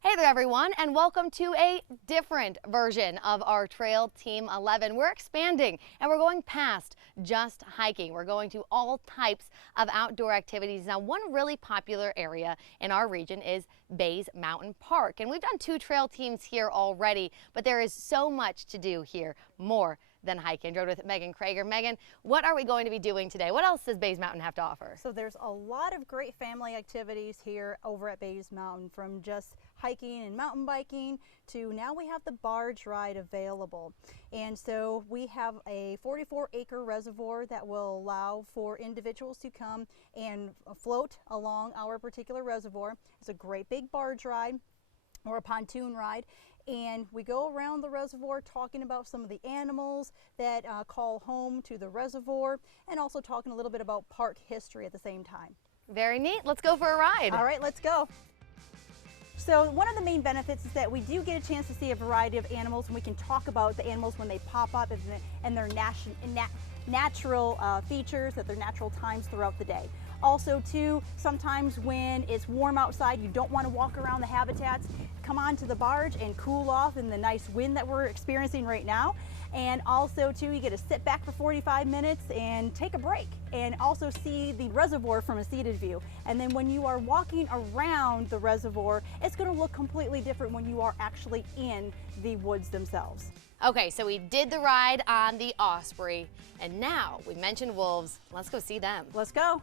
Hey there everyone, and welcome to a different version of our Trail Team 11. We're expanding and we're going past just hiking. We're going to all types of outdoor activities. Now, one really popular area in our region is Bays Mountain Park, and we've done 2 trail teams here already, but there is so much to do here, more than hiking. Rode with Megan Krager. Megan, what are we going to be doing today? What else does Bays Mountain have to offer? So there's a lot of great family activities here over at Bays Mountain, from just hiking and mountain biking to now we have the barge ride available. And so we have a 44-acre reservoir that will allow for individuals to come and float along our particular reservoir. It's a great big barge ride or a pontoon ride, and we go around the reservoir talking about some of the animals that call home to the reservoir, and also talking a little bit about park history at the same time. Very neat. Let's go for a ride. All right, let's go. So one of the main benefits is that we do get a chance to see a variety of animals, and we can talk about the animals when they pop up and their natural features at their natural times throughout the day. Also too, sometimes when it's warm outside, you don't want to walk around the habitats, come onto the barge and cool off in the nice wind that we're experiencing right now. And also too, you get to sit back for 45 minutes and take a break, and also see the reservoir from a seated view. And then when you are walking around the reservoir, it's going to look completely different when you are actually in the woods themselves. Okay, so we did the ride on the Osprey, and now we mentioned wolves. Let's go see them. Let's go.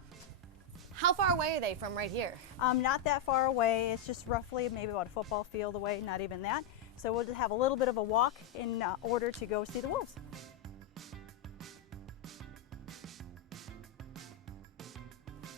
How far away are they from right here? Not that far away. It's just roughly maybe about a football field away, not even that. So we'll just have a little bit of a walk in order to go see the wolves.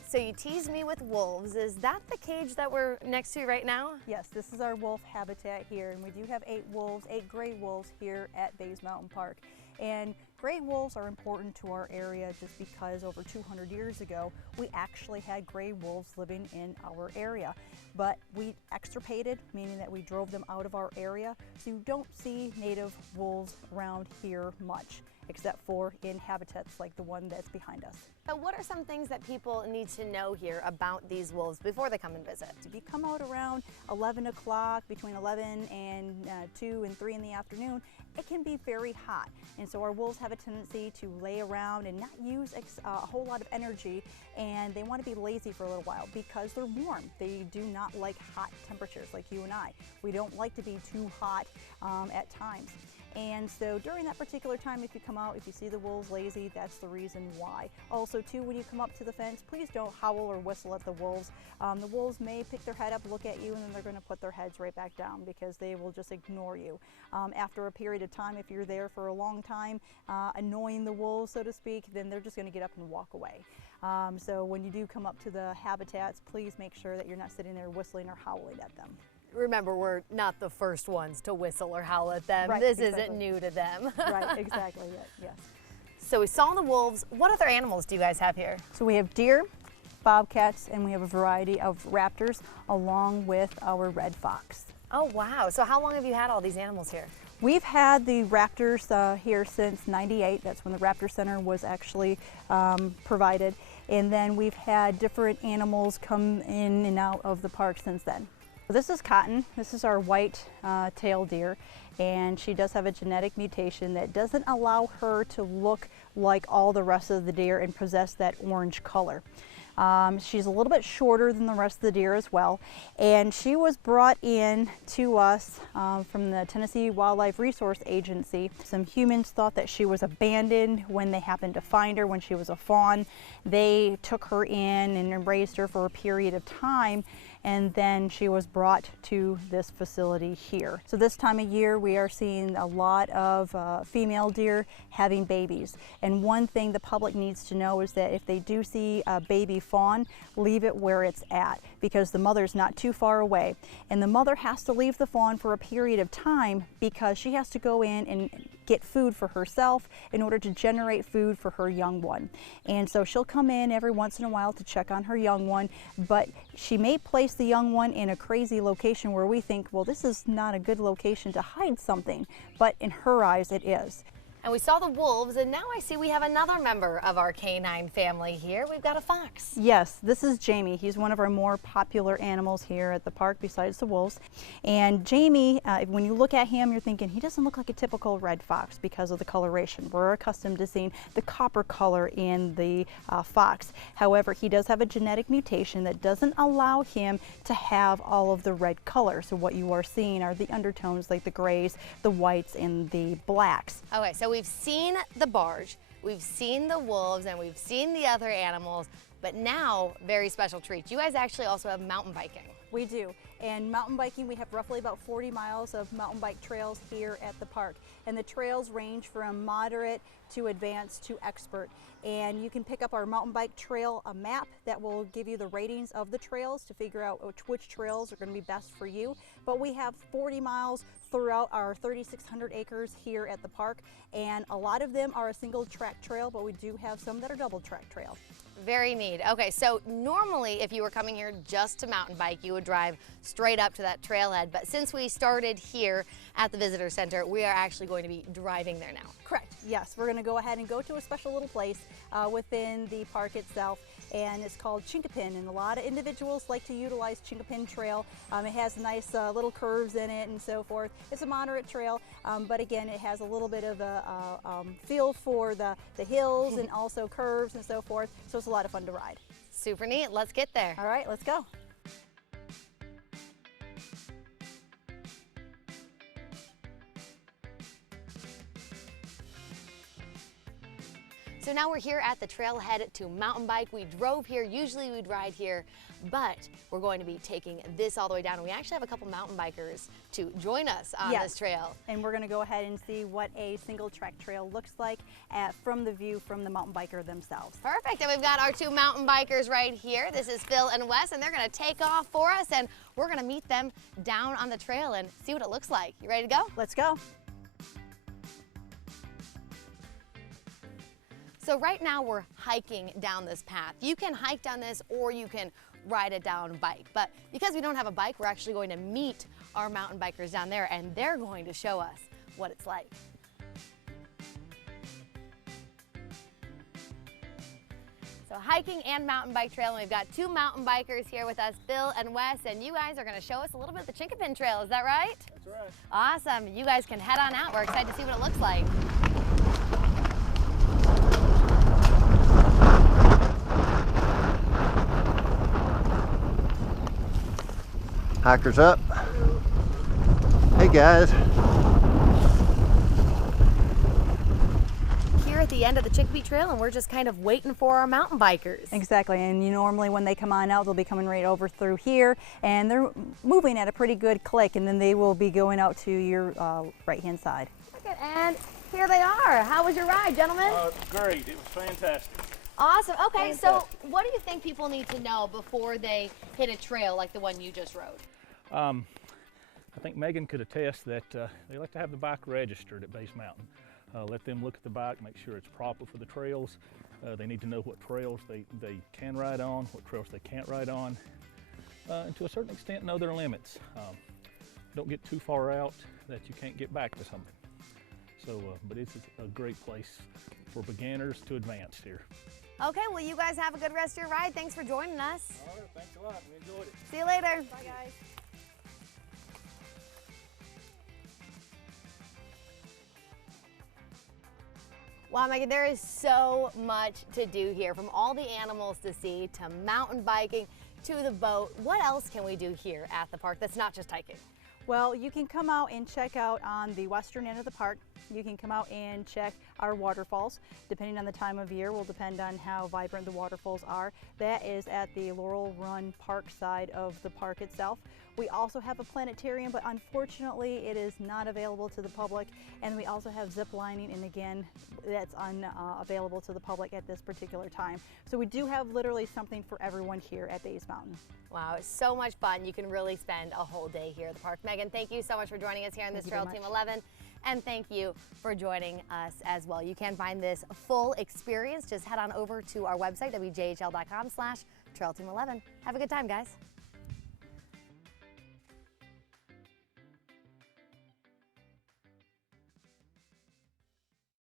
So you teased me with wolves. Is that the cage that we're next to right now? Yes, this is our wolf habitat here, and we do have 8 wolves, 8 gray wolves here at Bays Mountain Park. And gray wolves are important to our area just because over 200 years ago, we actually had gray wolves living in our area. But we extirpated, meaning that we drove them out of our area, so you don't see native wolves around here much, except for in habitats like the one that's behind us. So what are some things that people need to know here about these wolves before they come and visit? If you come out around 11 o'clock, between 11 and 2 and 3 in the afternoon, it can be very hot. And so our wolves have a tendency to lay around and not use a whole lot of energy, and they want to be lazy for a little while because they're warm. They do not like hot temperatures like you and I. We don't like to be too hot at times. And so during that particular time, if you come out, if you see the wolves lazy, that's the reason why. Also too, when you come up to the fence, please don't howl or whistle at the wolves. The wolves may pick their head up, look at you, and then they're going to put their heads right back down because they will just ignore you. After a period of time, if you're there for a long time, annoying the wolves, so to speak, then they're just going to get up and walk away. So when you do come up to the habitats, please make sure that you're not sitting there whistling or howling at them. Remember, we're not the first ones to whistle or howl at them. Right, this exactly. isn't new to them. Right, exactly, yes. So we saw the wolves. What other animals do you guys have here? So we have deer, bobcats, and we have a variety of raptors along with our red fox. Oh, wow. So how long have you had all these animals here? We've had the raptors here since '98. That's when the Raptor Center was actually provided. And then we've had different animals come in and out of the park since then. This is Cotton. This is our white-tailed deer, and she does have a genetic mutation that doesn't allow her to look like all the rest of the deer and possess that orange color. She's a little bit shorter than the rest of the deer as well, and she was brought in to us from the Tennessee Wildlife Resource Agency. Some humans thought that she was abandoned when they happened to find her when she was a fawn. They took her in and raised her for a period of time, and then she was brought to this facility here. So this time of year we are seeing a lot of female deer having babies, and one thing the public needs to know is that if they do see a baby fawn, leave it where it's at, because the mother's not too far away, and the mother has to leave the fawn for a period of time because she has to go in and get food for herself in order to generate food for her young one. And so she'll come in every once in a while to check on her young one, but she may place the young one in a crazy location where we think, well, this is not a good location to hide something, but in her eyes it is. And we saw the wolves, and now I see we have another member of our canine family here. We've got a fox. Yes, this is Jamie. He's one of our more popular animals here at the park besides the wolves. And Jamie, when you look at him, you're thinking he doesn't look like a typical red fox because of the coloration. We're accustomed to seeing the copper color in the fox. However, he does have a genetic mutation that doesn't allow him to have all of the red color. So what you are seeing are the undertones like the grays, the whites, and the blacks. Okay, so we've seen the barge, we've seen the wolves, and we've seen the other animals, but now, very special treat. You guys actually also have mountain biking. We do. And mountain biking, we have roughly about 40 miles of mountain bike trails here at the park. And the trails range from moderate to advanced to expert. And you can pick up our mountain bike trail map that will give you the ratings of the trails to figure out which trails are going to be best for you. But we have 40 miles throughout our 3,600 acres here at the park. And a lot of them are a single track trail, but we do have some that are double track trail. Very neat. Okay, so normally if you were coming here just to mountain bike, you would drive straight up to that trailhead. But since we started here at the visitor center, we are actually going to be driving there now. Correct. Yes, we're going to go ahead and go to a special little place within the park itself, and it's called Chinquapin, and a lot of individuals like to utilize Chinquapin Trail. It has nice little curves in it and so forth. It's a moderate trail, but again, it has a little bit of a feel for the hills and also curves and so forth, so it's a lot of fun to ride. Super neat. Let's get there. All right, let's go. So now we're here at the trailhead to mountain bike. We drove here, usually we'd ride here, but we're going to be taking this all the way down. And we actually have a couple mountain bikers to join us on this trail. And we're going to go ahead and see what a single track trail looks like from the view from the mountain biker themselves. Perfect, and we've got our two mountain bikers right here. This is Phil and Wes, and they're going to take off for us, and we're going to meet them down on the trail and see what it looks like. You ready to go? Let's go. So right now we're hiking down this path. You can hike down this or you can ride it down bike. But because we don't have a bike, we're actually going to meet our mountain bikers down there, and they're going to show us what it's like. So hiking and mountain bike trail, and we've got two mountain bikers here with us, Phil and Wes, and you guys are going to show us a little bit of the Chinquapin Trail, is that right? That's right. Awesome. You guys can head on out. We're excited to see what it looks like. Hikers up. Hey guys. Here at the end of the Chinquapin Trail, and we're just kind of waiting for our mountain bikers. Exactly, and normally when they come on out, they'll be coming right over through here, and they're moving at a pretty good click, and then they will be going out to your right-hand side. Okay, and here they are. How was your ride, gentlemen? Great, it was fantastic. Awesome. Okay, so what do you think people need to know before they hit a trail like the one you just rode? I think Megan could attest that they like to have the bike registered at Base Mountain. Let them look at the bike, make sure it's proper for the trails. They need to know what trails they can ride on, what trails they can't ride on, and to a certain extent know their limits. Don't get too far out that you can't get back to something. So, but it's a great place for beginners to advanced here. Okay, well you guys have a good rest of your ride. Thanks for joining us. All right, thanks a lot. We enjoyed it. See you later. Bye guys. Wow, Megan, there is so much to do here, from all the animals to see, to mountain biking, to the boat. What else can we do here at the park that's not just hiking? Well, you can come out and check out on the western end of the park. You can come out and check our waterfalls. Depending on the time of year will depend on how vibrant the waterfalls are. That is at the Laurel Run Park side of the park itself. We also have a planetarium, but unfortunately it is not available to the public. And we also have zip lining, and again, that's unavailable to the public at this particular time. So we do have literally something for everyone here at Base Mountain. Wow, it's so much fun. You can really spend a whole day here at the park. Megan, thank you so much for joining us here on this Trail Team 11. And thank you for joining us as well. You can find this full experience. Just head on over to our website, wjhl.com/trailteam11. Have a good time, guys.